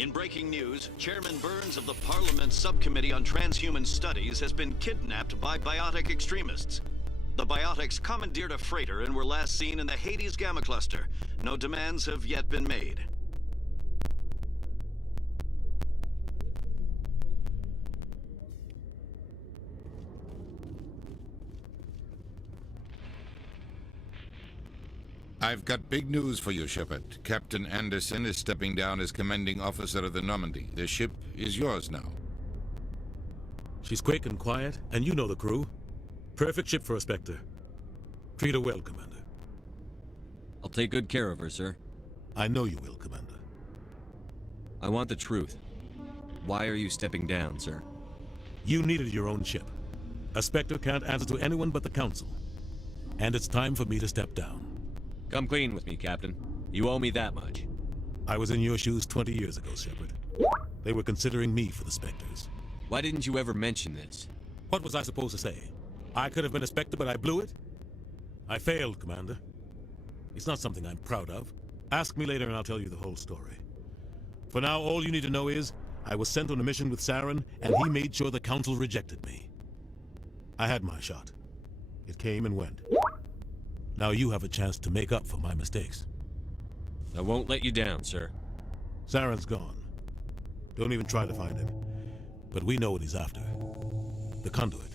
In breaking news, Chairman Burns of the Parliament's Subcommittee on Transhuman Studies has been kidnapped by biotic extremists. The biotics commandeered a freighter and were last seen in the Hades Gamma Cluster. No demands have yet been made. I've got big news for you, Shepard. Captain Anderson is stepping down as commanding officer of the Normandy. The ship is yours now. She's quick and quiet, and you know the crew. Perfect ship for a Spectre. Treat her well, Commander. I'll take good care of her, sir. I know you will, Commander. I want the truth. Why are you stepping down, sir? You needed your own ship. A Spectre can't answer to anyone but the Council. And it's time for me to step down. Come clean with me, Captain. You owe me that much. I was in your shoes 20 years ago, Shepard. They were considering me for the Spectres. Why didn't you ever mention this? What was I supposed to say? I could have been a Spectre, but I blew it? I failed, Commander. It's not something I'm proud of. Ask me later and I'll tell you the whole story. For now, all you need to know is, I was sent on a mission with Saren, and he made sure the Council rejected me. I had my shot. It came and went. Now you have a chance to make up for my mistakes. I won't let you down, sir. Saren's gone. Don't even try to find him. But we know what he's after. The conduit.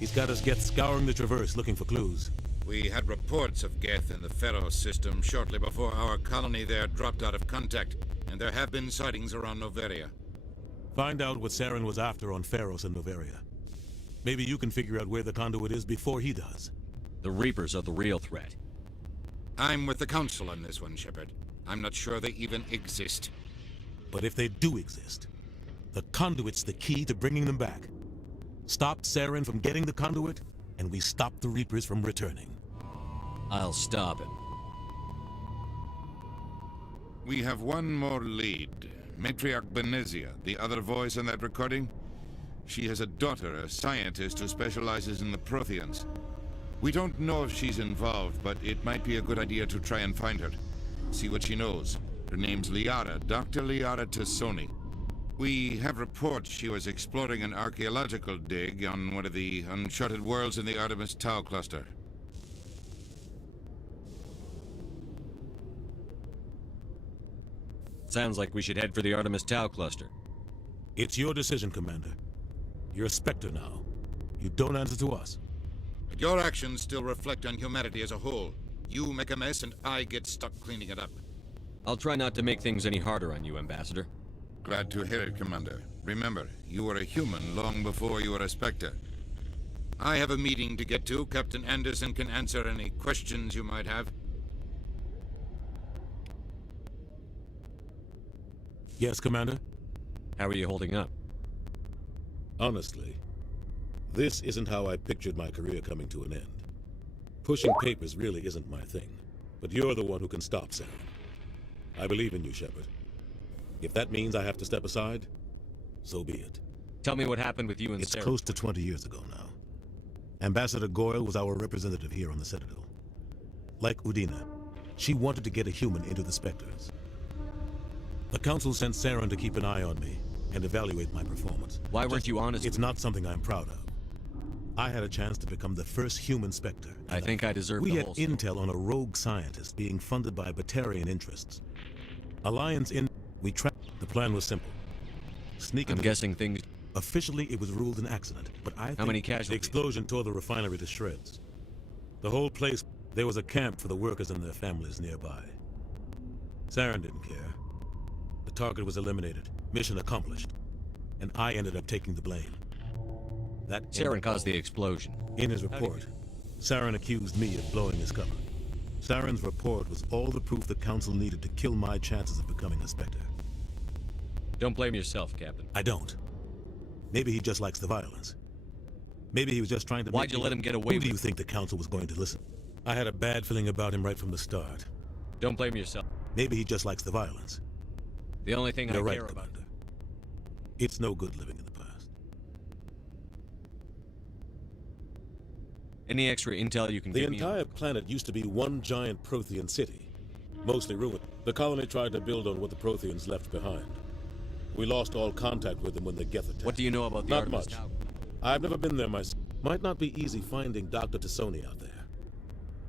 He's got us Geth scouring the Traverse looking for clues. We had reports of Geth in the Pharaoh system shortly before our colony there dropped out of contact, and there have been sightings around Noveria. Find out what Saren was after on Pharos and Noveria. Maybe you can figure out where the conduit is before he does. The Reapers are the real threat. I'm with the Council on this one, Shepard. I'm not sure they even exist. But if they do exist, the conduit's the key to bringing them back. Stop Saren from getting the conduit, and we stop the Reapers from returning. I'll stop him. We have one more lead. Matriarch Benezia, the other voice on that recording. She has a daughter, a scientist who specializes in the Protheans. We don't know if she's involved, but it might be a good idea to try and find her. See what she knows. Her name's Liara, Dr. Liara Tassoni. We have reports she was exploring an archaeological dig on one of the uncharted worlds in the Artemis Tau cluster. Sounds like we should head for the Artemis Tau cluster. It's your decision, Commander. You're a Spectre now. You don't answer to us. But your actions still reflect on humanity as a whole. You make a mess and I get stuck cleaning it up. I'll try not to make things any harder on you, Ambassador. Glad to hear it, Commander. Remember, you were a human long before you were a Spectre. I have a meeting to get to. Captain Anderson can answer any questions you might have. Yes, Commander? How are you holding up? Honestly, this isn't how I pictured my career coming to an end. Pushing papers really isn't my thing, but you're the one who can stop Saren. I believe in you, Shepard. If that means I have to step aside, so be it. Tell me what happened with you and It's Sarah. close to 20 years ago now. Ambassador Goyle was our representative here on the Citadel. Like Udina, she wanted to get a human into the Spectres. The Council sent Saren to keep an eye on me and evaluate my performance. Why weren't you honest? It's not something I'm proud of. I had a chance to become the first human Spectre. I think I deserve the We had whole story. intel on a rogue scientist being funded by Batarian interests. Alliance in... We tracked... The plan was simple. Sneak I'm into... guessing things... Officially, it was ruled an accident, but I think... How many The casualties? explosion tore the refinery to shreds. The whole place... There was a camp for the workers and their families nearby. Saren didn't care. The target was eliminated. Mission accomplished. And I ended up taking the blame. That Saren caused the explosion. In his report, Saren accused me of blowing his cover. Saren's report was all the proof the Council needed to kill my chances of becoming a Spectre. Don't blame yourself, Captain. I don't. Maybe he just likes the violence. Maybe he was just trying to... Why'd you let him get away Who with do you it? think the Council was going to listen? I had a bad feeling about him right from the start. Don't blame yourself. Maybe he just likes the violence. The only thing You're I right, care about... Commander. It's no good living in the past. Any extra intel you can The give me? entire planet used to be one giant Prothean city, mostly ruined. The colony tried to build on what the Protheans left behind. We lost all contact with them when the Geth attacked. What do you know about the Not Artemis much. Tower? I've never been there myself. Might not be easy finding Dr. Tassoni out there.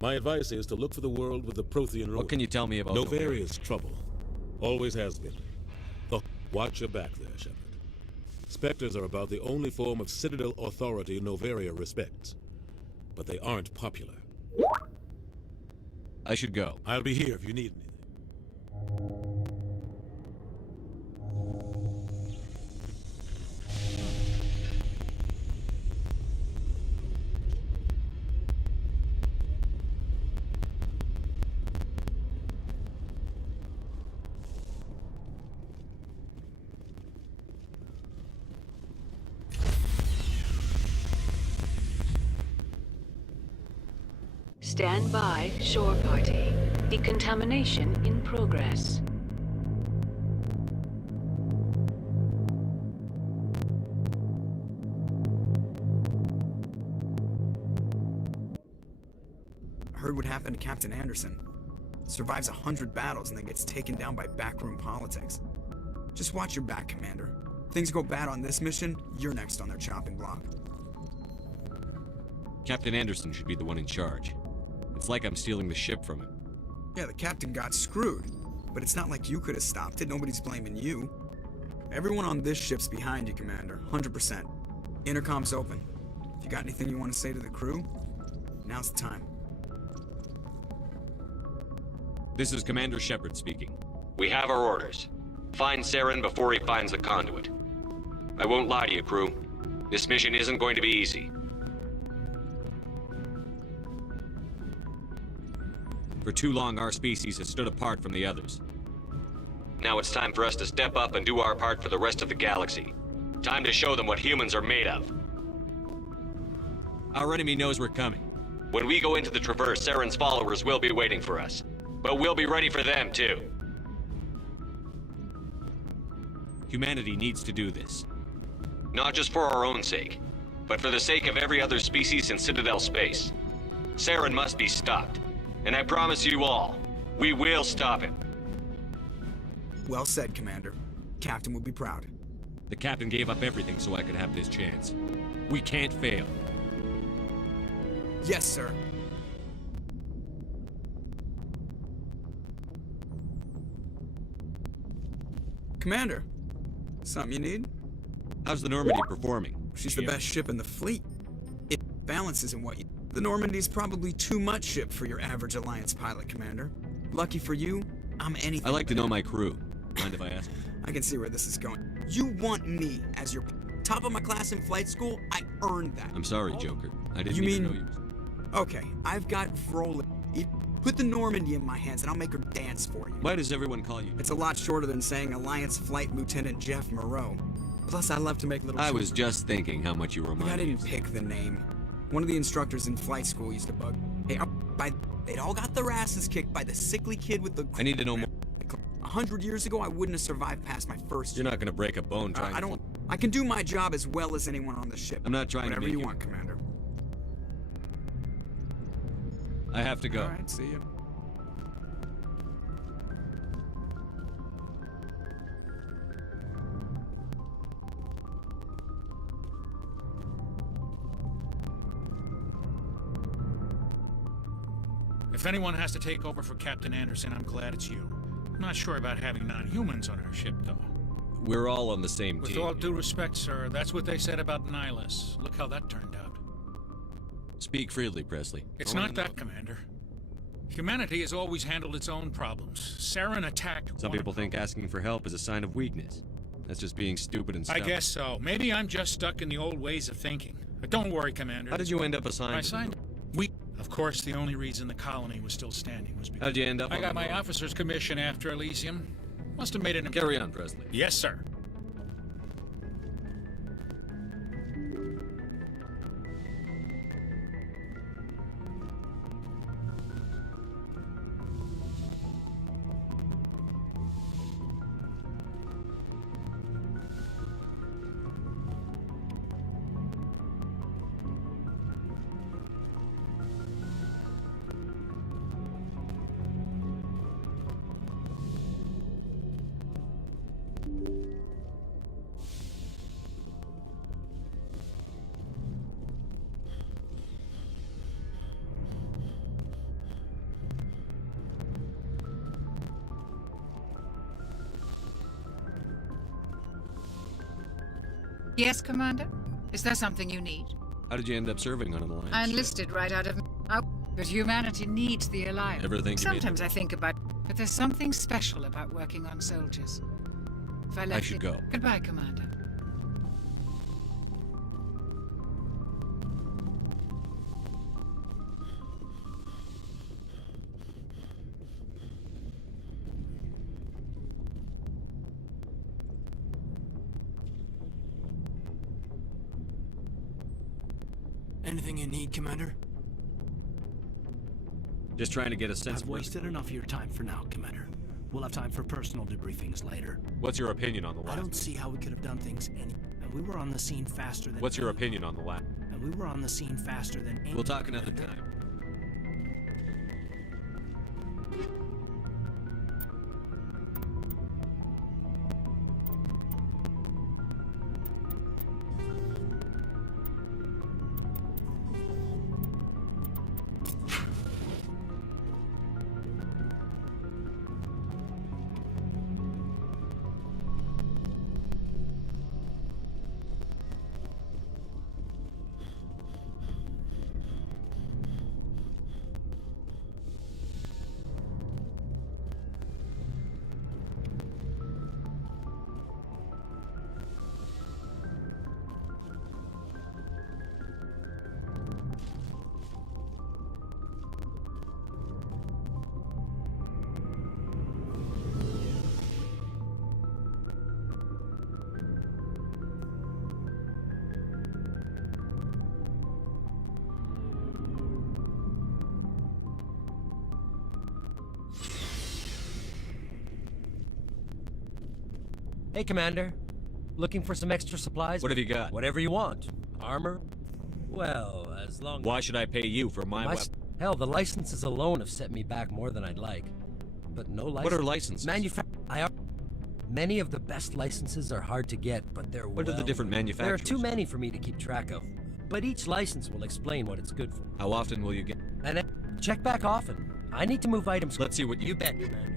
My advice is to look for the world with the Prothean ruin. What can you tell me about Novaria's trouble. Always has been. Watch your back there, Shepard. Spectres are about the only form of Citadel authority Novaria respects. But they aren't popular. I should go. I'll be here if you need anything. Stand by, shore party. Decontamination in progress. Heard what happened to Captain Anderson. Survives 100 battles and then gets taken down by backroom politics. Just watch your back, Commander. Things go bad on this mission, you're next on their chopping block. Captain Anderson should be the one in charge. It's like I'm stealing the ship from him. Yeah, the captain got screwed, but it's not like you could have stopped it. Nobody's blaming you. Everyone on this ship's behind you, Commander. 100%. Intercom's open. If you got anything you want to say to the crew, now's the time. This is Commander Shepard speaking. We have our orders. Find Saren before he finds the conduit. I won't lie to you, crew. This mission isn't going to be easy. For too long, our species has stood apart from the others. Now it's time for us to step up and do our part for the rest of the galaxy. Time to show them what humans are made of. Our enemy knows we're coming. When we go into the Traverse, Saren's followers will be waiting for us. But we'll be ready for them, too. Humanity needs to do this. Not just for our own sake, but for the sake of every other species in Citadel space. Saren must be stopped. And I promise you all, we will stop him. Well said, Commander. Captain will be proud. The captain gave up everything so I could have this chance. We can't fail. Yes, sir. Commander, something you need? How's the Normandy performing? She's the best ship in the fleet. It balances in what you... The Normandy's probably too much ship for your average Alliance pilot, Commander. Lucky for you, I'm anything. I like to know my crew. Mind if I ask? I can see where this is going. You want me as your top of my class in flight school? I earned that. I'm sorry, Joker. I didn't You mean to mean- know you. Okay, I've got Vrola. Put the Normandy in my hands and I'll make her dance for you. Why does everyone call you? It's a lot shorter than saying Alliance Flight Lieutenant Jeff Moreau. Plus, I love to make little I was children. just thinking how much you remind I me didn't of. pick the name. One of the instructors in flight school used to bug. Hey, they'd all got their asses kicked by the sickly kid with the... I need to know more. 100 years ago, I wouldn't have survived past my first... You're not gonna break a bone trying I to... don't... I can do my job as well as anyone on the ship. I'm not trying to Whatever make you you- want, Commander. I have to go. All right, see you. If anyone has to take over for Captain Anderson, I'm glad it's you. I'm not sure about having non-humans on our ship, though. We're all on the same With team. all due respect, sir, that's what they said about Nihilus. Look how that turned out. Speak freely, Presley. It's I wanna not that, Commander. Humanity has always handled its own problems. Saren attacked... Some people think asking for help is a sign of weakness. That's just being stupid and I stubborn. guess so. Maybe I'm just stuck in the old ways of thinking. But don't worry, Commander. How did you end up assigned? I to signed... Of course, the only reason the colony was still standing was because... How'd you end up I on got the my road? officer's commission after Elysium. Must have made an... Carry on, Presley. Yes, sir. Yes, Commander? Is there something you need? How did you end up serving on an Alliance I ship? enlisted right out of... But humanity needs the Alliance. Ever think you made Sometimes I think about... But there's something special about working on soldiers. If I let I should go. Goodbye, Commander. Anything you need, Commander? Just trying to get a sense I've of wasted enough of your time for now, Commander. We'll have time for personal debriefings later. What's your opinion on the I last? don't see how we could have done things any... And we were on the scene faster than... What's your opinion on the last? And we were on the scene faster than... We'll talk another time. Hey, Commander. Looking for some extra supplies? What have you got? Whatever you want. Armor? Well, as long as... Why should I pay you for my weapon? Hell, the licenses alone have set me back more than I'd like. But no license... What are licenses? Many of the best licenses are hard to get, but they're What are the different manufacturers? There are too many for me to keep track of. But each license will explain what it's good for. How often will you get... And check back often. I need to move items... Let's see what you... You bet, Commander.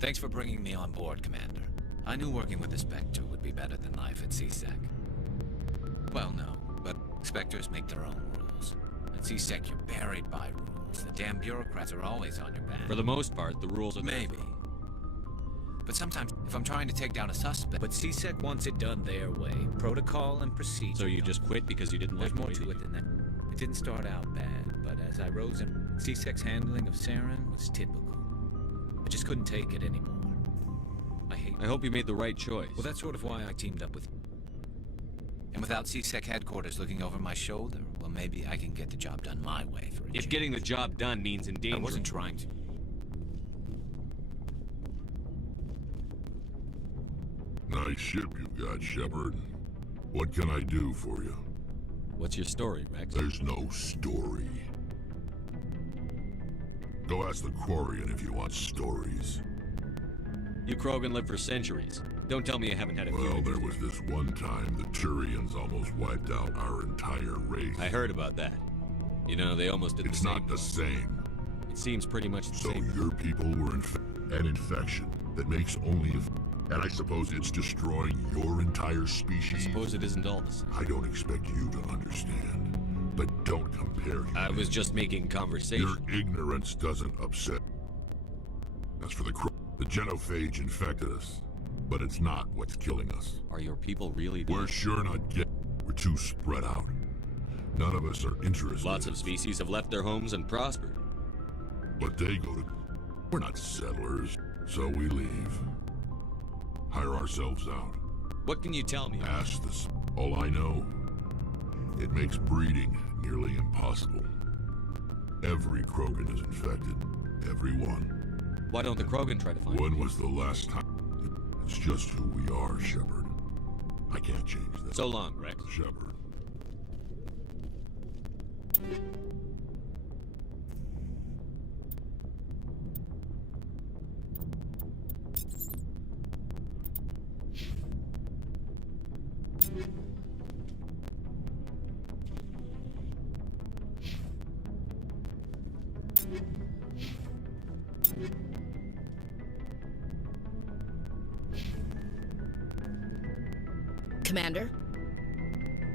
Thanks for bringing me on board, Commander. I knew working with the Spectre would be better than life at CSEC. Well, no, but Spectres make their own rules. At CSEC, you're buried by rules. The damn bureaucrats are always on your back. For the most part, the rules are... Maybe. But sometimes, if I'm trying to take down a suspect... But CSEC wants it done their way. Protocol and procedure. So you just quit because you didn't like... There's more to it than that. It didn't start out bad, but as I rose in... CSEC's handling of Saren was typical. I just couldn't take it anymore. I hope you made the right choice. Well, that's sort of why I teamed up with... And without CSEC headquarters looking over my shoulder, well, maybe I can get the job done my way for a If change. getting the job done means endangering... I wasn't trying to. Nice ship you've got, Shepard. What can I do for you? What's your story, Rex? There's no story. Go ask the Quarian if you want stories. You Krogan lived for centuries. Don't tell me you haven't had a... Well, there was this one time the Turians almost wiped out our entire race. I heard about that. You know, they almost did the same. It's not the same. It seems pretty much the So same. your people were an infection that makes only... And I suppose it's destroying your entire species? I suppose it isn't all the same. I don't expect you to understand. But don't compare. I was just making conversation. Your ignorance doesn't upset. As for the genophage infected us, but it's not what's killing us. Are your people really dead? We're sure not we're too spread out. None of us are interested. Lots of species have left their homes and prospered. But they go to... We're not settlers, so we leave. Hire ourselves out. What can you tell me? Ask this. All I know, it makes breeding nearly impossible. Every Krogan is infected. Every one. Why don't the Krogan try to find When was the last time? It's just who we are, Shepard. I can't change that. So long, Rex. Shepard. Commander?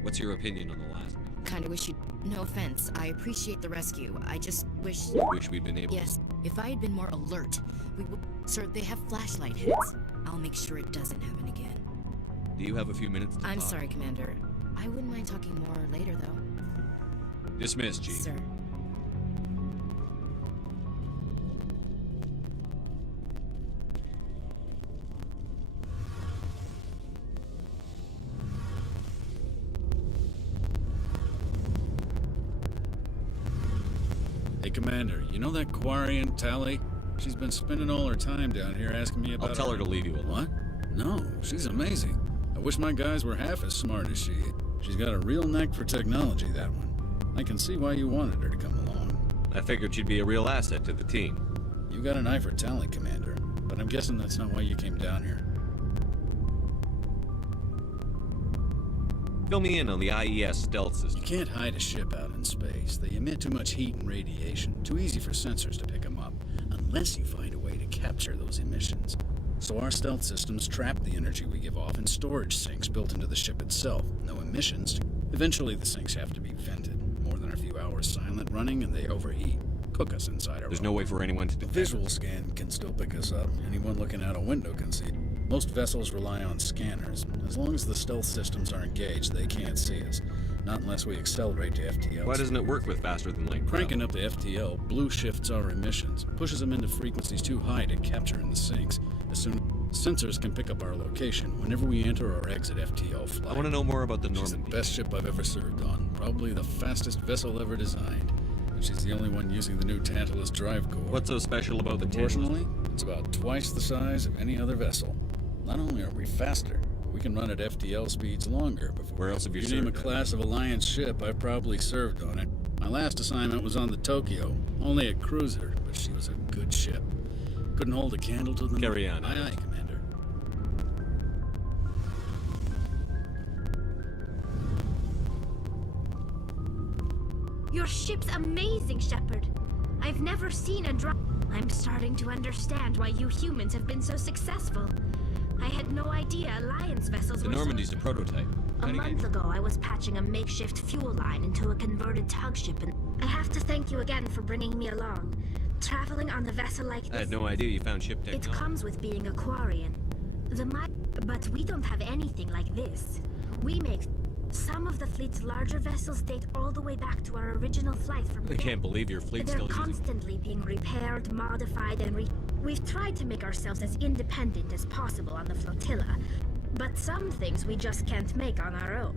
What's your opinion on the last meeting? Kinda wish you'd... No offense, I appreciate the rescue. I just wish... Wish we'd been able Yes, if I had been more alert, we would... Sir, they have flashlight heads. I'll make sure it doesn't happen again. Do you have a few minutes to I'm talk? sorry, Commander. I wouldn't mind talking more later, though. Dismissed, Chief. Sir. Hey, Commander, you know that Quarian, Tally? She's been spending all her time down here asking me about... I'll tell her to leave you alone. What? No, she's amazing. I wish my guys were half as smart as she is. She's got a real knack for technology, that one. I can see why you wanted her to come along. I figured she'd be a real asset to the team. You got an eye for talent, Commander, but I'm guessing that's not why you came down here. Fill me in on the IES stealth system. You can't hide a ship out in space. They emit too much heat and radiation. Too easy for sensors to pick them up, unless you find a way to capture those emissions. So our stealth systems trap the energy we give off in storage sinks built into the ship itself. No emissions. Eventually the sinks have to be vented. More than a few hours silent running and they overheat. Cook us inside our There's no way for anyone to detect. A visual scan can still pick us up. Anyone looking out a window can see it. Most vessels rely on scanners. As long as the stealth systems are engaged, they can't see us. Not unless we accelerate to FTL. Why doesn't it work with faster than light? Cranking up the FTL blue shifts our emissions, pushes them into frequencies too high to capture in the sinks. As soon sensors can pick up our location whenever we enter or exit FTL flight. I want to know more about the She's Normandy. the best ship I've ever served on. Probably the fastest vessel ever designed. But she's the only one using the new Tantalus drive core. What's so special about the Tantalus? Proportionally, it's about twice the size of any other vessel. Not only are we faster, we can run at FTL speeds longer. Before Where else have you name a served? class of Alliance ship, I've probably served on it. My last assignment was on the Tokyo, only a cruiser, but she was a good ship. Couldn't hold a candle to the... Carry on. Aye, aye, Commander. Your ship's amazing, Shepard. I've never seen a drop. I'm starting to understand why you humans have been so successful. I had no idea Alliance vessels The were Normandy's a prototype. A month ago, I was patching a makeshift fuel line into a converted tug ship, and I have to thank you again for bringing me along. Traveling on the vessel like this... I had no idea you found ship technology. It comes with being a Quarian. But we don't have anything like this. We make... Some of the fleet's larger vessels date all the way back to our original flight from... I can't believe your fleet's still They're constantly being repaired, modified, and We've tried to make ourselves as independent as possible on the flotilla, but some things we just can't make on our own.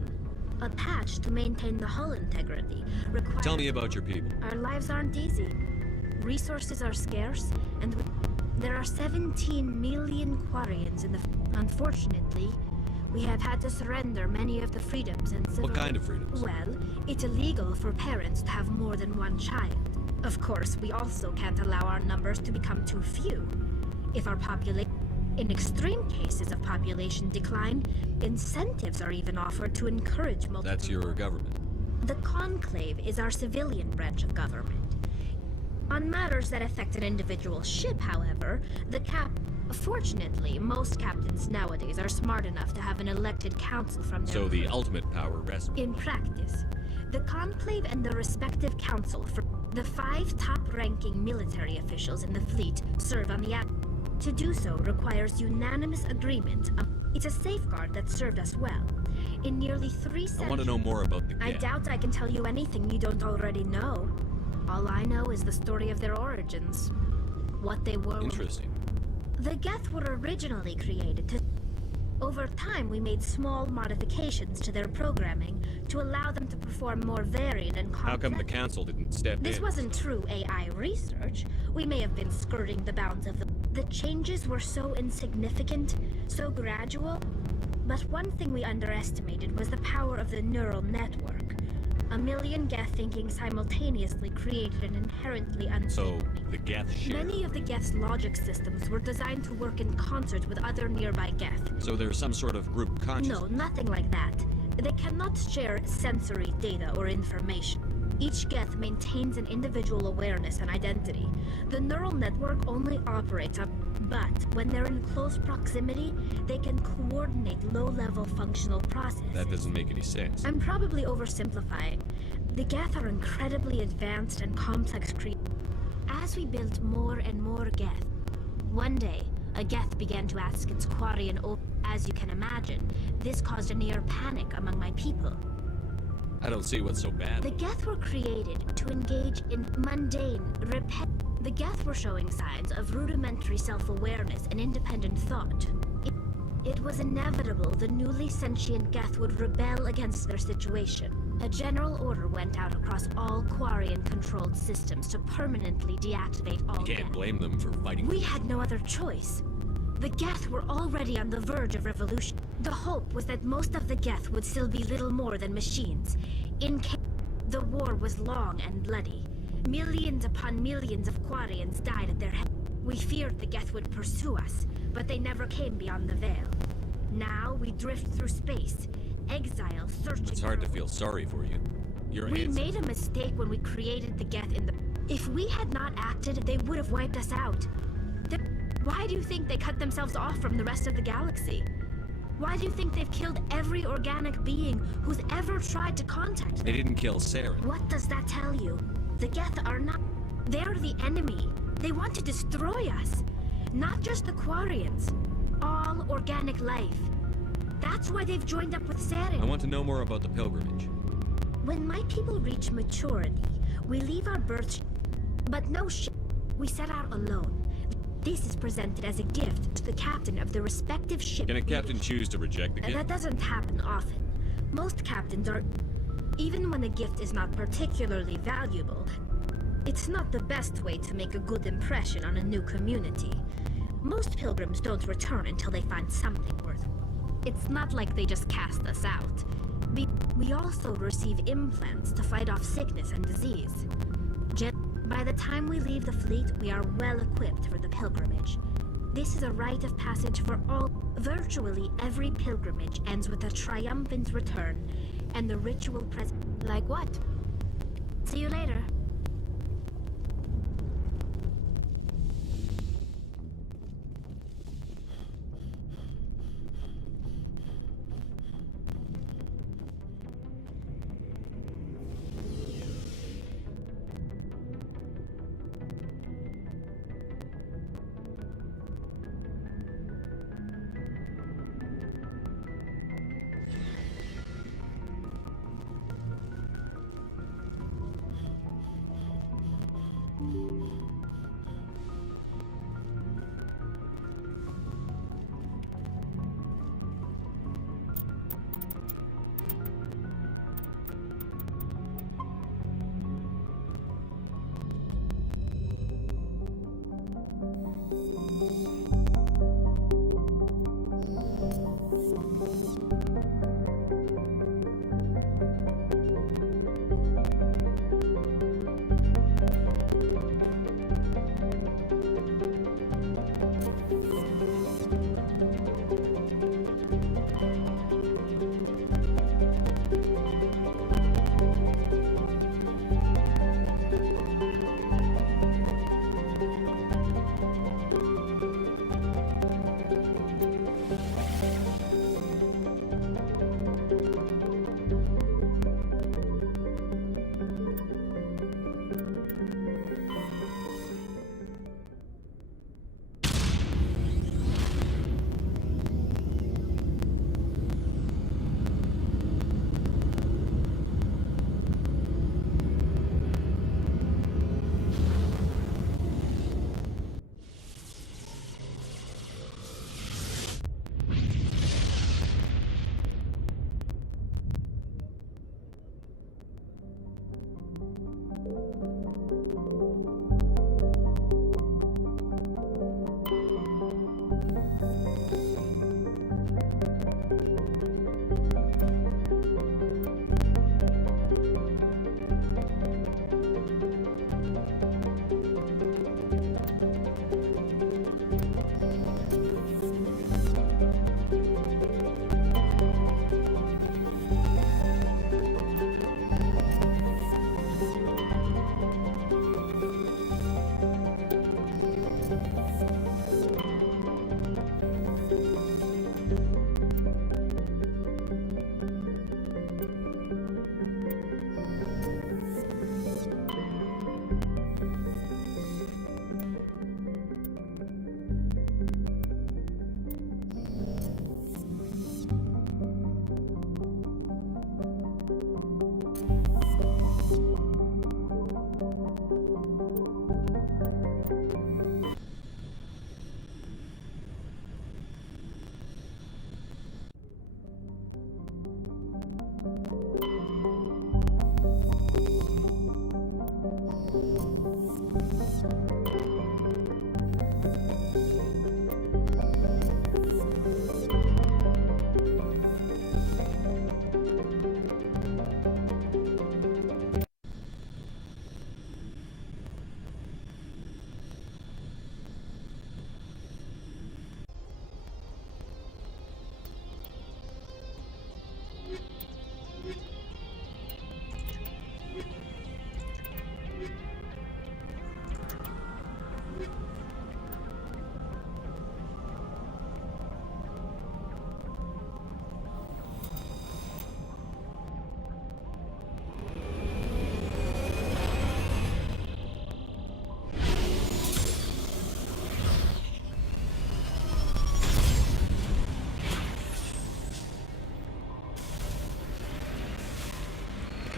A patch to maintain the hull integrity requires... Tell me about your people. Our lives aren't easy. Resources are scarce, and there are 17 million Quarians in the... Unfortunately, we have had to surrender many of the freedoms and civil... What kind of freedoms? Well, it's illegal for parents to have more than one child. Of course, we also can't allow our numbers to become too few. If our population... In extreme cases of population decline, incentives are even offered to encourage multiple... That's your government. The Conclave is our civilian branch of government. On matters that affect an individual ship, however, Fortunately, most captains nowadays are smart enough to have an elected council from their... So the ultimate power rests... In practice, the Conclave and the respective council for the 5 top-ranking military officials in the fleet serve on the To do so requires unanimous agreement. It's a safeguard that served us well. In nearly 3 centuries... I want to know more about the I doubt I can tell you anything you don't already know. All I know is the story of their origins. What they were... Interesting. The Geth were originally created to... Over time, we made small modifications to their programming to allow them to perform more varied and complex... How come the council didn't step This in? wasn't true AI research. We may have been skirting the bounds of the... The changes were so insignificant, so gradual. But one thing we underestimated was the power of the neural network. A million Geth thinking simultaneously created an inherently unstable. So, the Geth share. Many of the Geth's logic systems were designed to work in concert with other nearby Geth. So there's some sort of group consciousness? No, nothing like that. They cannot share sensory data or information. Each Geth maintains an individual awareness and identity. The neural network only operates on... But when they're in close proximity, they can coordinate low-level functional processes. That doesn't make any sense. I'm probably oversimplifying. The Geth are incredibly advanced and complex creatures. As we built more and more Geth, one day, a Geth began to ask its Quarian. As you can imagine, this caused a near panic among my people. I don't see what's so bad. The Geth were created to engage in mundane, The Geth were showing signs of rudimentary self-awareness and independent thought. It was inevitable the newly sentient Geth would rebel against their situation. A general order went out across all Quarian-controlled systems to permanently deactivate all You can't blame them for fighting. We had no other choice. The Geth were already on the verge of revolution. The hope was that most of the Geth would still be little more than machines. The war was long and bloody. Millions upon millions of Quarians died at their head. We feared the Geth would pursue us, but they never came beyond the veil. Now we drift through space, exile, searching. It's hard to feel sorry for you. We made a mistake when we created the Geth in the... If we had not acted, they would have wiped us out. Why do you think they cut themselves off from the rest of the galaxy? Why do you think they've killed every organic being who's ever tried to contact them? They didn't kill Saren. What does that tell you? The Geth are not... They're the enemy. They want to destroy us. Not just the Quarians. All organic life. That's why they've joined up with Saren. I want to know more about the pilgrimage. When my people reach maturity, we leave our birth... But no ship. We set out alone. This is presented as a gift to the captain of the respective ship. Can a captain choose to reject the gift? That doesn't happen often. Most captains are... Even when a gift is not particularly valuable, it's not the best way to make a good impression on a new community. Most pilgrims don't return until they find something worthwhile. It's not like they just cast us out. We also receive implants to fight off sickness and disease. By the time we leave the fleet, we are well equipped for the pilgrimage. This is a rite of passage for all. Virtually every pilgrimage ends with a triumphant return, and the ritual present. Like what? See you later.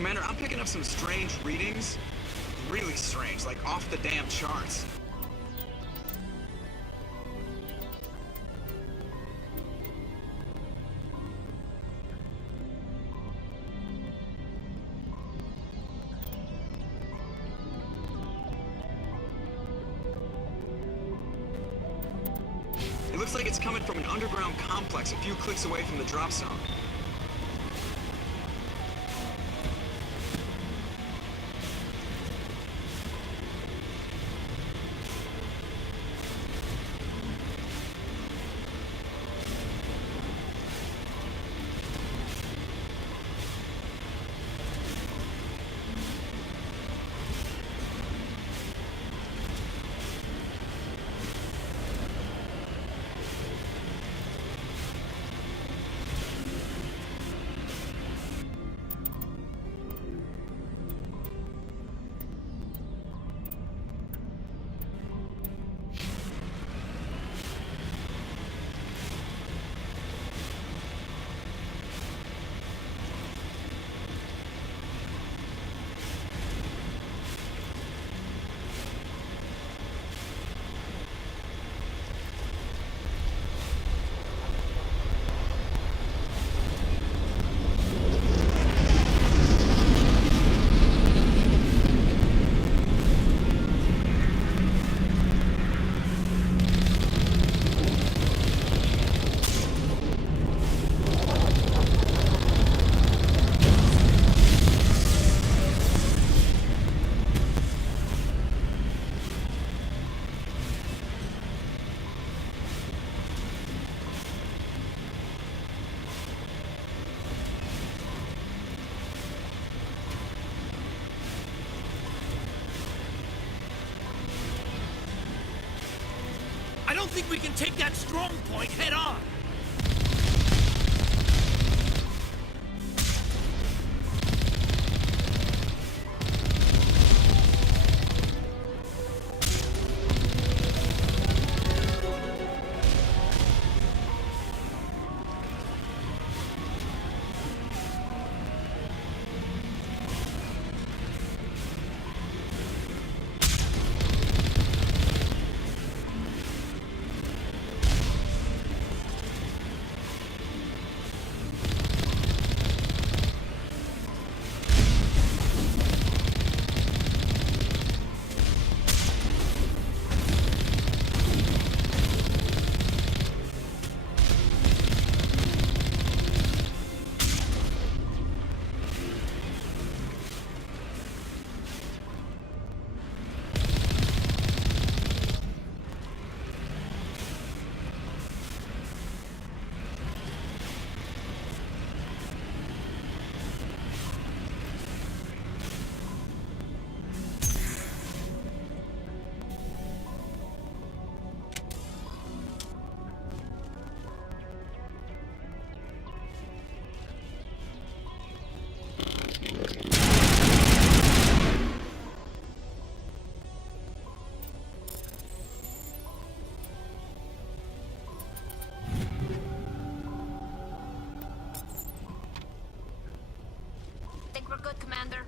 Commander, I'm picking up some strange readings. Really strange, like off the damn charts. It looks like it's coming from an underground complex a few clicks away from the drop zone. I don't think we can take that strong point head on. We're good, Commander.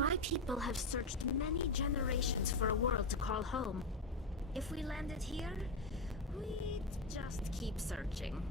My people have searched many generations for a world to call home. If we landed here, we'd just keep searching.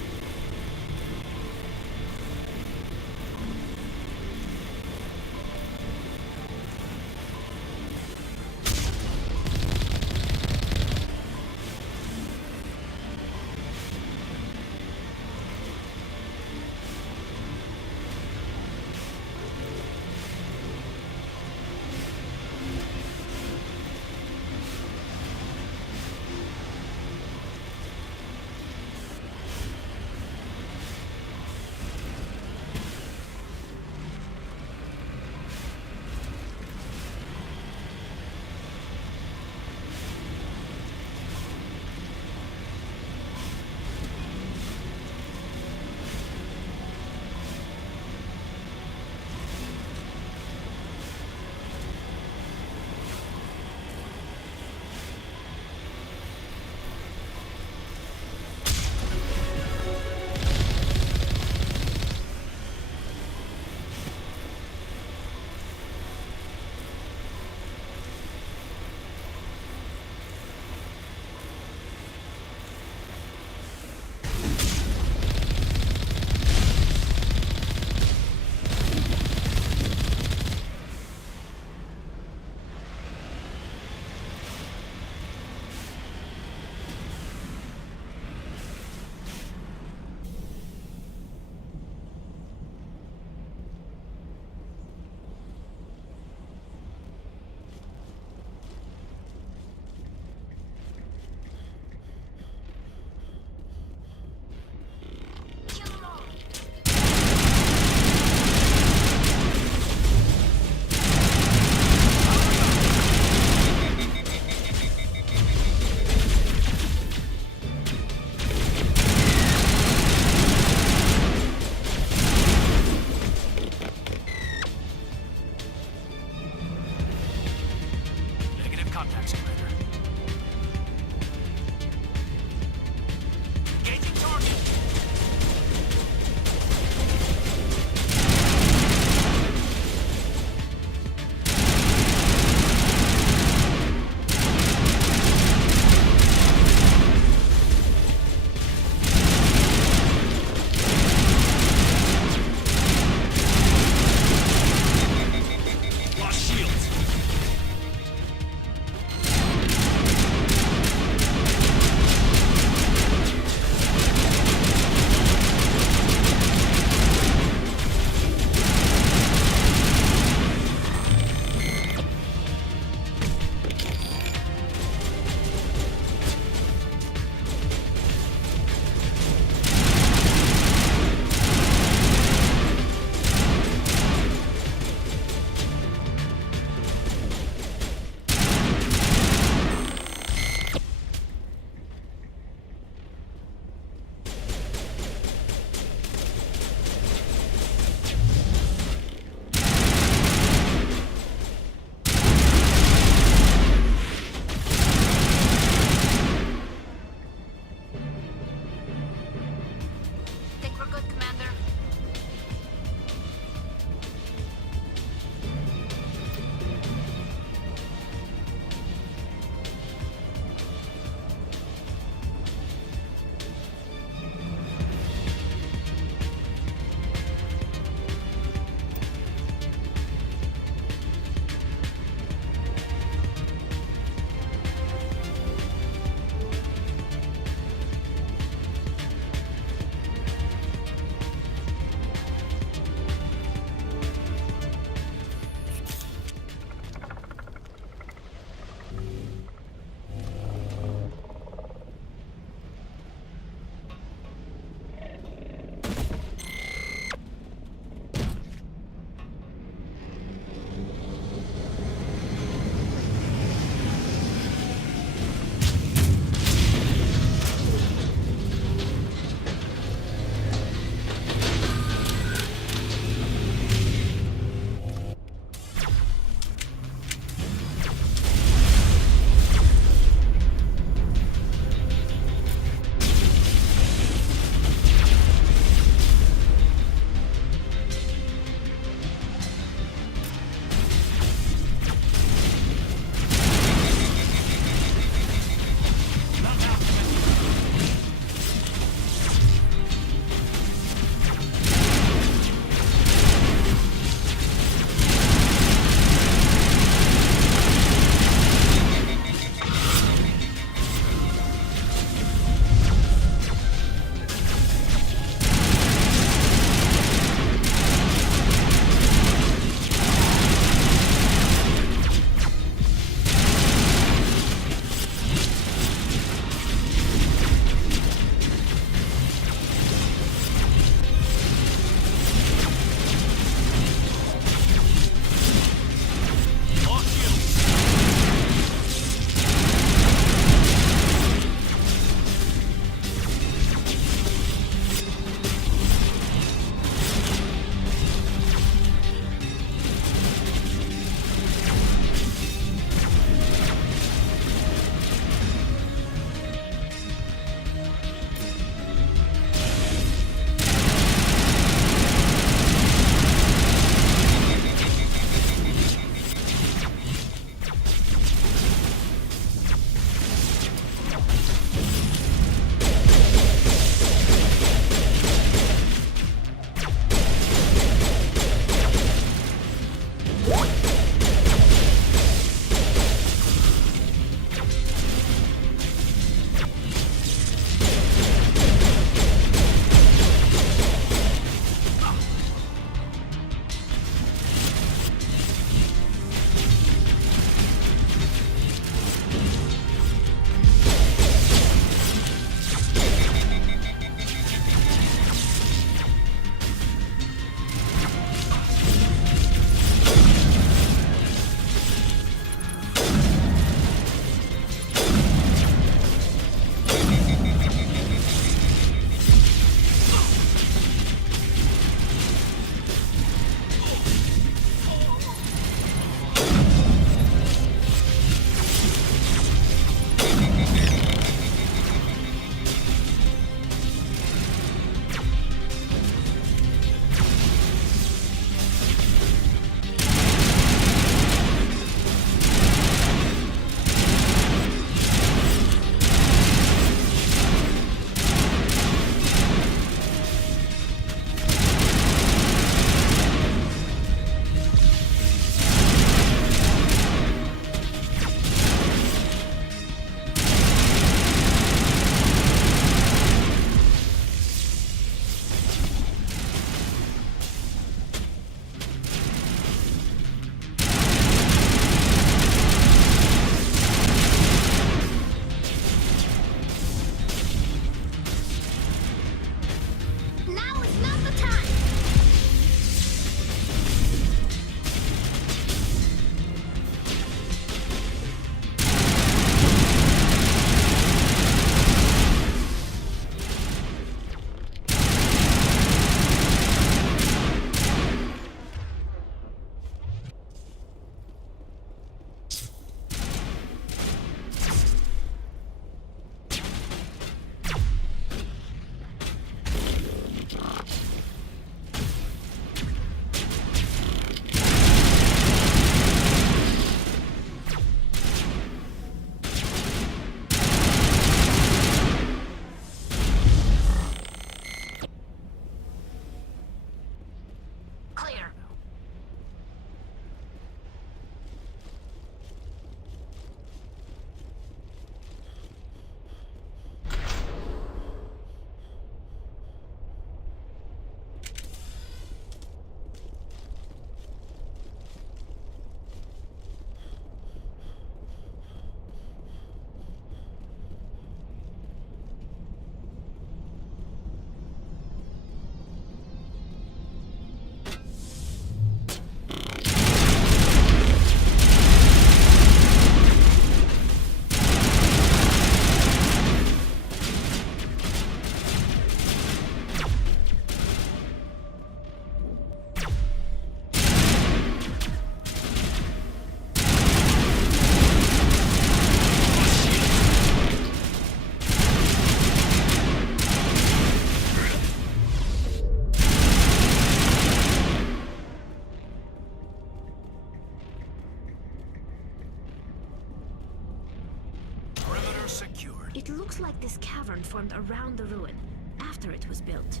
secured. It looks like this cavern formed around the ruin, after it was built.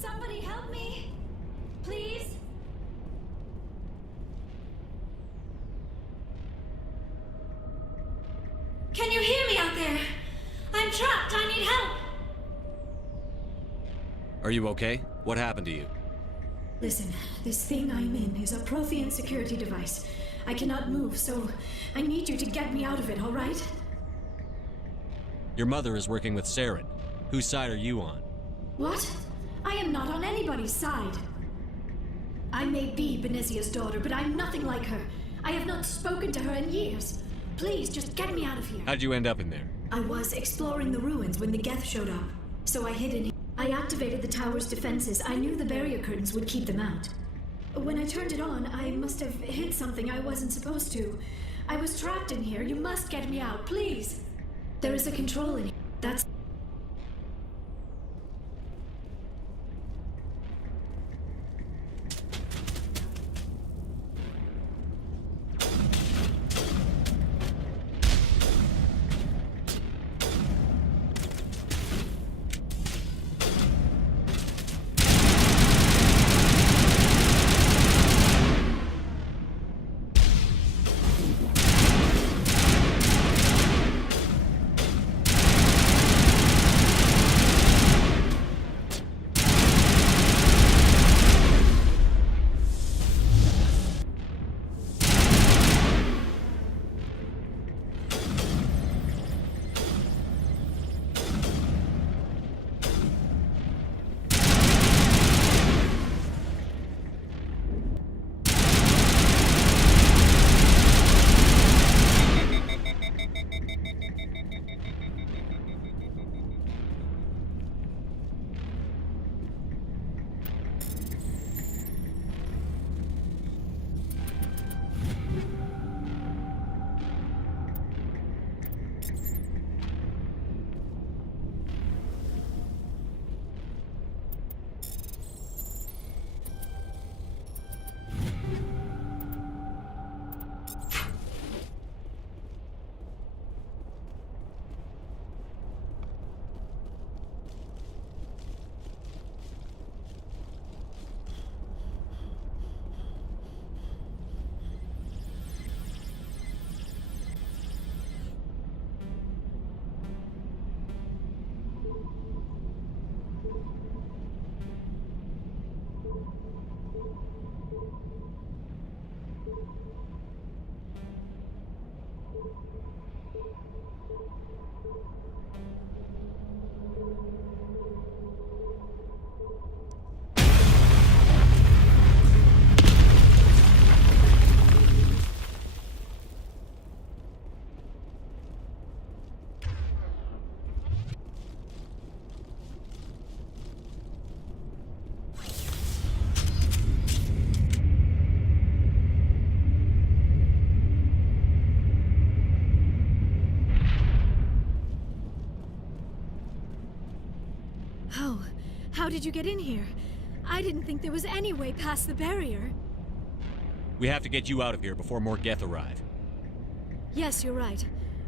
Somebody help me! Please? Can you hear me out there? I'm trapped. I need help. Are you okay? What happened to you? Listen, this thing I'm in is a Prothean security device. I cannot move, so I need you to get me out of it, all right? Your mother is working with Saren. Whose side are you on? What? I am not on anybody's side. I may be Benezia's daughter, but I'm nothing like her. I have not spoken to her in years. Please, just get me out of here. How'd you end up in there? I was exploring the ruins when the Geth showed up, so I hid in here. I activated the tower's defenses. I knew the barrier curtains would keep them out. When I turned it on, I must have hit something I wasn't supposed to. I was trapped in here. You must get me out, please. There is a control in here. That's... Oh, how did you get in here? I didn't think there was any way past the barrier. We have to get you out of here before more Geth arrive. Yes, you're right.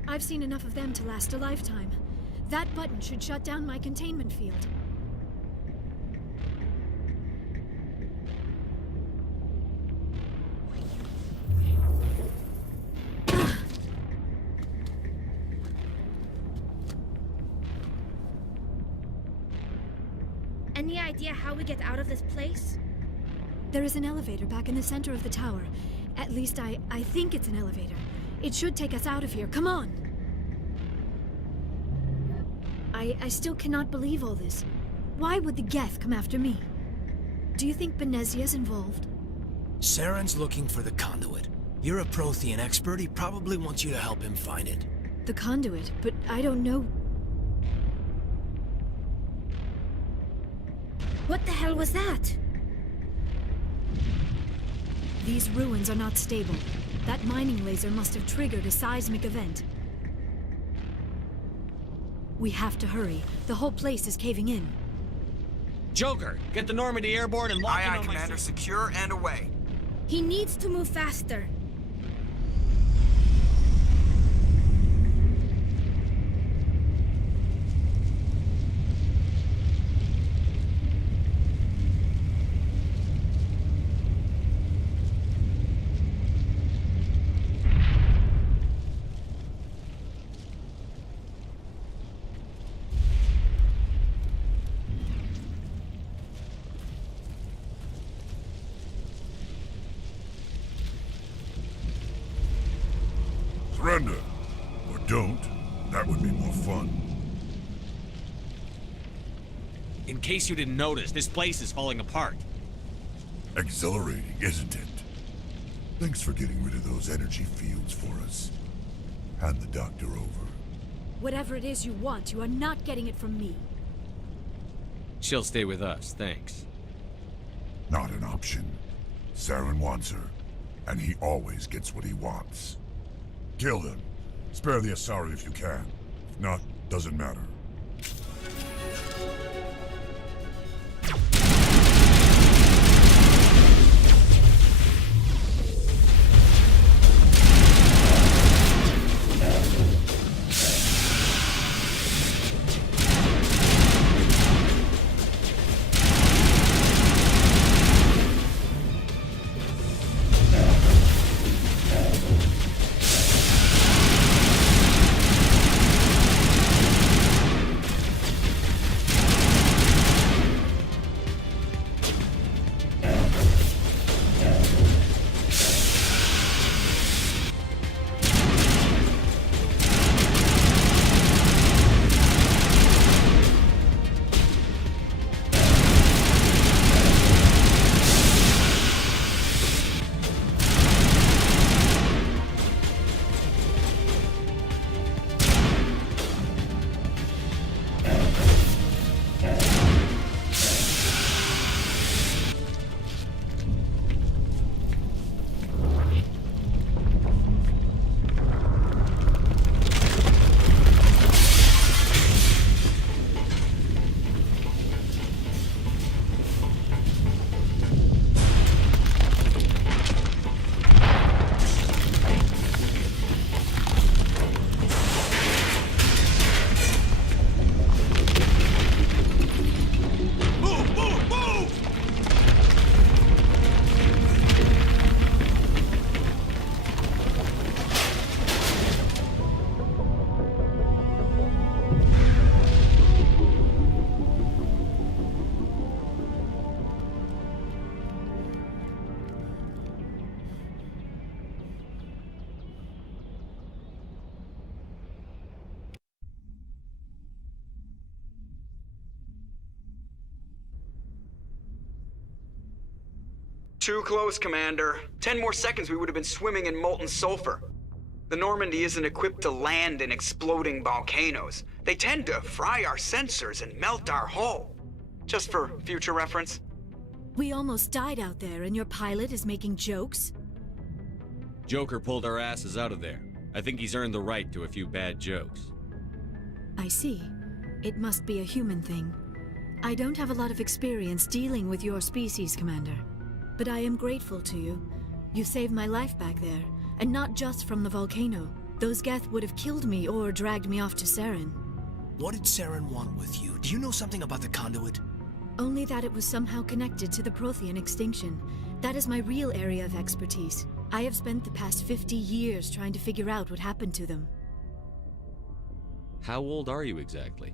I've seen enough of them to last a lifetime. That button should shut down my containment field. Any idea how we get out of this place? There is an elevator back in the center of the tower. At least I think it's an elevator. It should take us out of here. Come on! I still cannot believe all this. Why would the Geth come after me? Do you think Benezia's involved? Saren's looking for the conduit. You're a Prothean expert. He probably wants you to help him find it. The conduit, but I don't know. What the hell was that? These ruins are not stable. That mining laser must have triggered a seismic event. We have to hurry. The whole place is caving in. Joker, get the Normandy airborne and lock in on my... Commander. Secure and away. He needs to move faster. Surrender. Or don't. That would be more fun. In case you didn't notice, this place is falling apart. Exhilarating, isn't it? Thanks for getting rid of those energy fields for us. Hand the doctor over. Whatever it is you want, you are not getting it from me. She'll stay with us, thanks. Not an option. Saren wants her, and he always gets what he wants. Kill him. Spare the Asari if you can. If not, doesn't matter. Too close, Commander. 10 more seconds we would have been swimming in molten sulfur. The Normandy isn't equipped to land in exploding volcanoes. They tend to fry our sensors and melt our hull. Just for future reference. We almost died out there, and your pilot is making jokes? Joker pulled our asses out of there. I think he's earned the right to a few bad jokes. I see. It must be a human thing. I don't have a lot of experience dealing with your species, Commander. But I am grateful to you. You saved my life back there, and not just from the volcano. Those Geth would have killed me or dragged me off to Saren. What did Saren want with you? Do you know something about the conduit? Only that it was somehow connected to the Prothean extinction. That is my real area of expertise. I have spent the past 50 years trying to figure out what happened to them. How old are you exactly?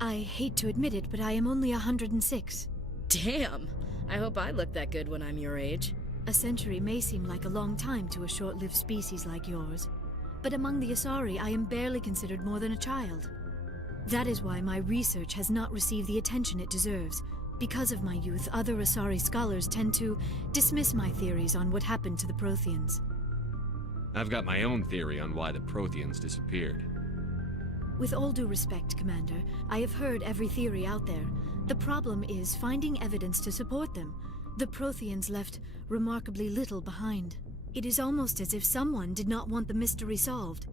I hate to admit it, but I am only 106. Damn! I hope I look that good when I'm your age. A century may seem like a long time to a short-lived species like yours, but among the Asari I am barely considered more than a child. That is why my research has not received the attention it deserves. Because of my youth, other Asari scholars tend to dismiss my theories on what happened to the Protheans. I've got my own theory on why the Protheans disappeared. With all due respect, Commander, I have heard every theory out there. The problem is finding evidence to support them. The Protheans left remarkably little behind. It is almost as if someone did not want the mystery solved.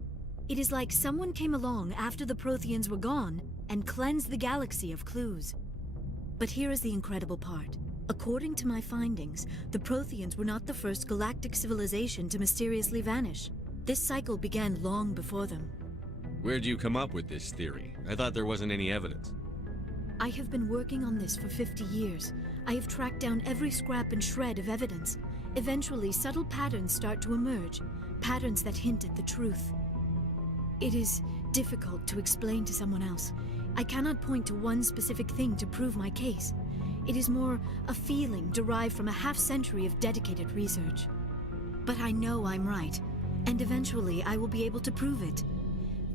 It is like someone came along after the Protheans were gone and cleansed the galaxy of clues. But here is the incredible part. According to my findings, the Protheans were not the first galactic civilization to mysteriously vanish. This cycle began long before them. Where'd you come up with this theory? I thought there wasn't any evidence. I have been working on this for 50 years. I have tracked down every scrap and shred of evidence. Eventually, subtle patterns start to emerge, patterns that hint at the truth. It is difficult to explain to someone else. I cannot point to one specific thing to prove my case. It is more a feeling derived from a half-century of dedicated research. But I know I'm right, and eventually I will be able to prove it.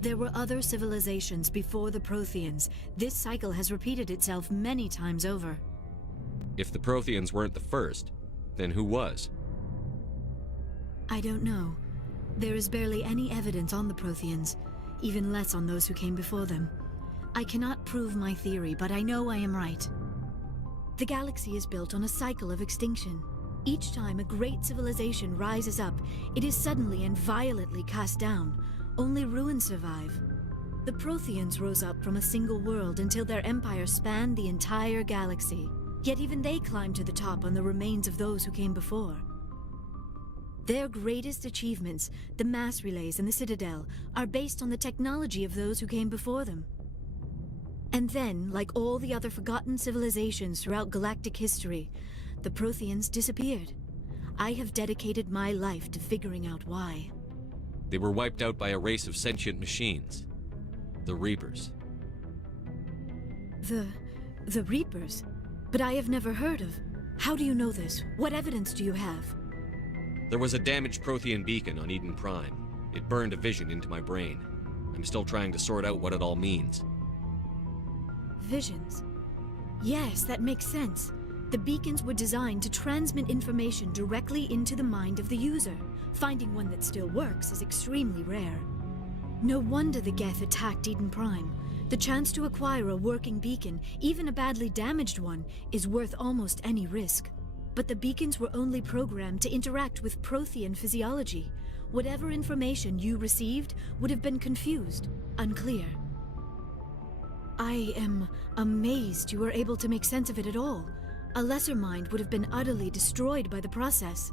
There were other civilizations before the Protheans. This cycle has repeated itself many times over. If the Protheans weren't the first, then who was? I don't know. There is barely any evidence on the Protheans, even less on those who came before them. I cannot prove my theory, but I know I am right. The galaxy is built on a cycle of extinction. Each time a great civilization rises up, it is suddenly and violently cast down. Only ruins survive. The Protheans rose up from a single world until their empire spanned the entire galaxy. Yet even they climbed to the top on the remains of those who came before. Their greatest achievements, the mass relays and the Citadel, are based on the technology of those who came before them. And then, like all the other forgotten civilizations throughout galactic history, the Protheans disappeared. I have dedicated my life to figuring out why. They were wiped out by a race of sentient machines. The Reapers. The Reapers? But I have never heard of. How do you know this? What evidence do you have? There was a damaged Prothean beacon on Eden Prime. It burned a vision into my brain. I'm still trying to sort out what it all means. Visions? Yes, that makes sense. The beacons were designed to transmit information directly into the mind of the user. Finding one that still works is extremely rare. No wonder the Geth attacked Eden Prime. The chance to acquire a working beacon, even a badly damaged one, is worth almost any risk. But the beacons were only programmed to interact with Prothean physiology. Whatever information you received would have been confused, unclear. I am amazed you were able to make sense of it at all. A lesser mind would have been utterly destroyed by the process.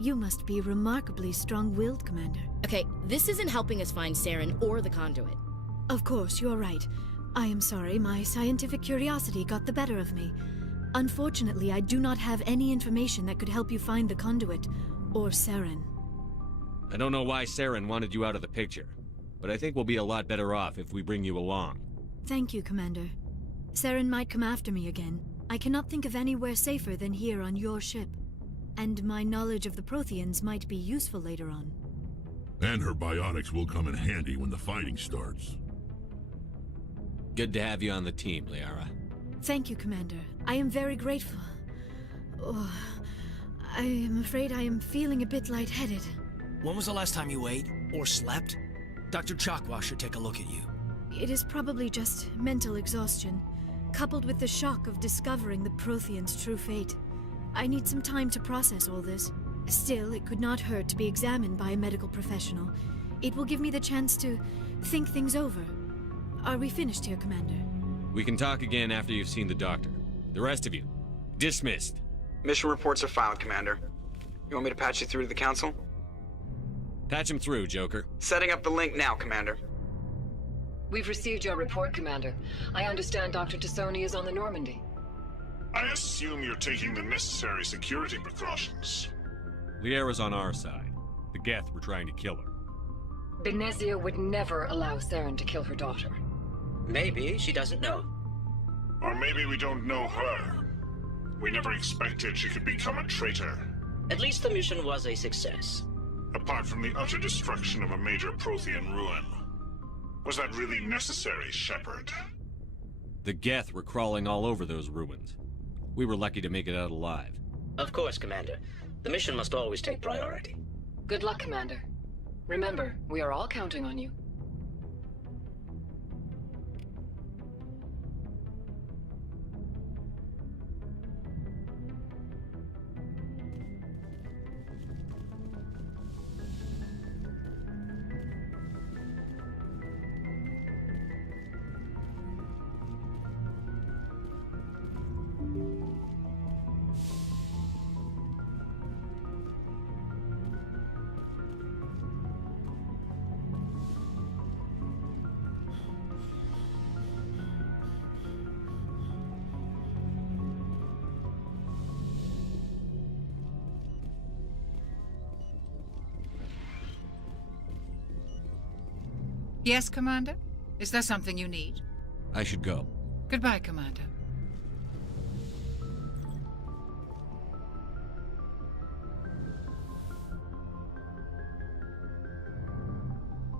You must be remarkably strong-willed, Commander. Okay, this isn't helping us find Saren or the conduit. Of course, you are right. I am sorry, my scientific curiosity got the better of me. Unfortunately, I do not have any information that could help you find the conduit, or Saren. I don't know why Saren wanted you out of the picture, but I think we'll be a lot better off if we bring you along. Thank you, Commander. Saren might come after me again. I cannot think of anywhere safer than here on your ship. And my knowledge of the Protheans might be useful later on. And her biotics will come in handy when the fighting starts. Good to have you on the team, Liara. Thank you, Commander. I am very grateful. Oh, I am afraid I am feeling a bit lightheaded. When was the last time you ate? Or slept? Dr. Chakwa should take a look at you. It is probably just mental exhaustion, coupled with the shock of discovering the Protheans' true fate. I need some time to process all this. Still, it could not hurt to be examined by a medical professional. It will give me the chance to think things over. Are we finished here, Commander? We can talk again after you've seen the doctor. The rest of you, dismissed. Mission reports are filed, Commander. You want me to patch you through to the Council? Patch him through, Joker. Setting up the link now, Commander. We've received your report, Commander. I understand Dr. Tassoni is on the Normandy. I assume you're taking the necessary security precautions. Liara's on our side. The Geth were trying to kill her. Benezia would never allow Saren to kill her daughter. Maybe she doesn't know. Or maybe we don't know her. We never expected she could become a traitor. At least the mission was a success. Apart from the utter destruction of a major Prothean ruin. Was that really necessary, Shepard? The Geth were crawling all over those ruins. We were lucky to make it out alive. Of course, Commander. The mission must always take priority. Good luck, Commander. Remember, we are all counting on you. Yes, Commander? Is there something you need? I should go. Goodbye, Commander.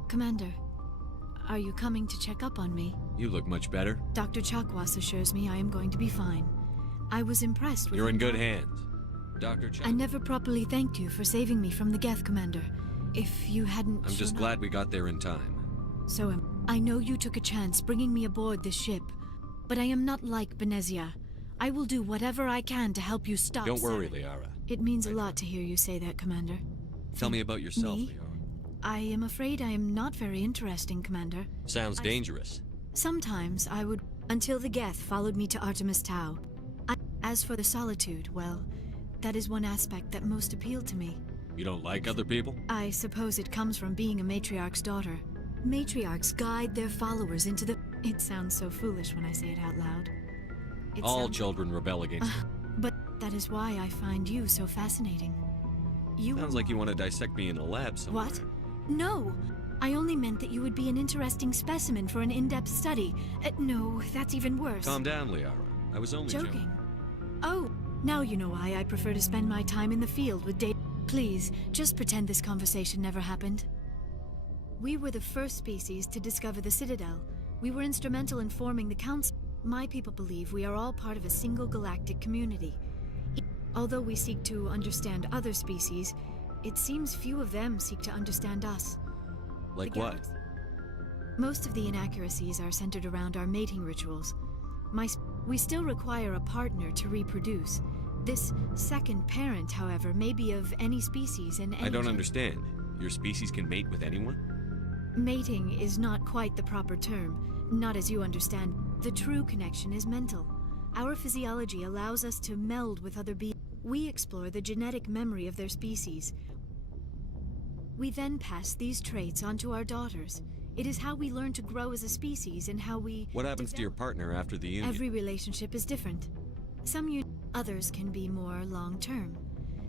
Commander, are you coming to check up on me? You look much better. Dr. Chakwas assures me I am going to be fine. I was impressed with... You're in good hands. Dr. I never properly thanked you for saving me from the Geth, Commander. If you hadn't... I'm just glad we got there in time. So I know you took a chance bringing me aboard this ship, but I am not like Benezia. I will do whatever I can to help you stop Don't worry, Saren. Liara. It means a lot to hear you say that, Commander. Tell me about yourself, Me? Liara. I am afraid I am not very interesting, Commander. Sounds dangerous. Sometimes I would... Until the Geth followed me to Artemis Tau. As for the solitude, well, that is one aspect that most appealed to me. You don't like other people? I suppose it comes from being a matriarch's daughter. Matriarchs guide their followers into the... It sounds so foolish when I say it out loud. All children rebel against you. But that is why I find you so fascinating. You Sounds like you want to dissect me in a lab somewhere. What? No! I only meant that you would be an interesting specimen for an in-depth study. No, that's even worse. Calm down, Liara. I was only joking. Oh, now you know why I prefer to spend my time in the field with Dave. Please, just pretend this conversation never happened. We were the first species to discover the Citadel. We were instrumental in forming the Council. My people believe we are all part of a single galactic community. Although we seek to understand other species, it seems few of them seek to understand us. Like what? Most of the inaccuracies are centered around our mating rituals. We still require a partner to reproduce. This second parent, however, may be of any species and any... I don't understand. Your species can mate with anyone? Mating is not quite the proper term, not as you understand. The true connection is mental. Our physiology allows us to meld with other beings. We explore the genetic memory of their species. We then pass these traits on to our daughters. It is how we learn to grow as a species and how we... What happens to your partner after the union? Every relationship is different. Others can be more long-term.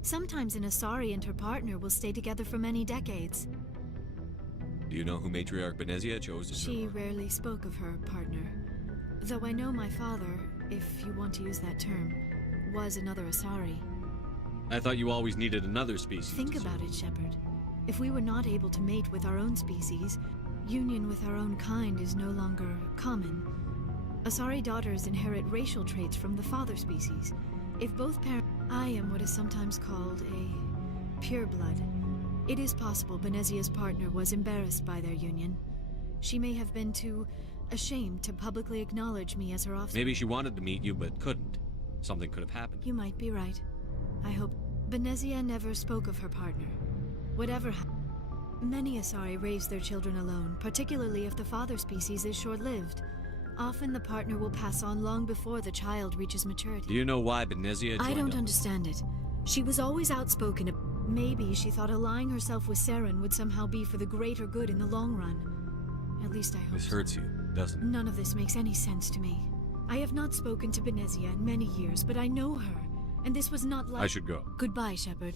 Sometimes an Asari and her partner will stay together for many decades. Do you know who Matriarch Benezia chose to serve? She rarely spoke of her partner. Though I know my father, if you want to use that term, was another Asari. I thought you always needed another species. Think about it, Shepard. If we were not able to mate with our own species, union with our own kind is no longer common. Asari daughters inherit racial traits from the father species. If both parents... I am what is sometimes called a pureblood. It is possible Benezia's partner was embarrassed by their union. She may have been too ashamed to publicly acknowledge me as her offspring. Maybe she wanted to meet you, but couldn't. Something could have happened. You might be right. I hope... Benezia never spoke of her partner. Whatever happened... Many Asari raise their children alone, particularly if the father species is short-lived. Often the partner will pass on long before the child reaches maturity. Do you know why Benezia joined I don't up? understand it. She was always outspoken. Maybe she thought allying herself with Saren would somehow be for the greater good in the long run. At least I hope This so. hurts you, doesn't it? None of this makes any sense to me. I have not spoken to Benezia in many years, but I know her, and this was not like— I should go. Goodbye, Shepard.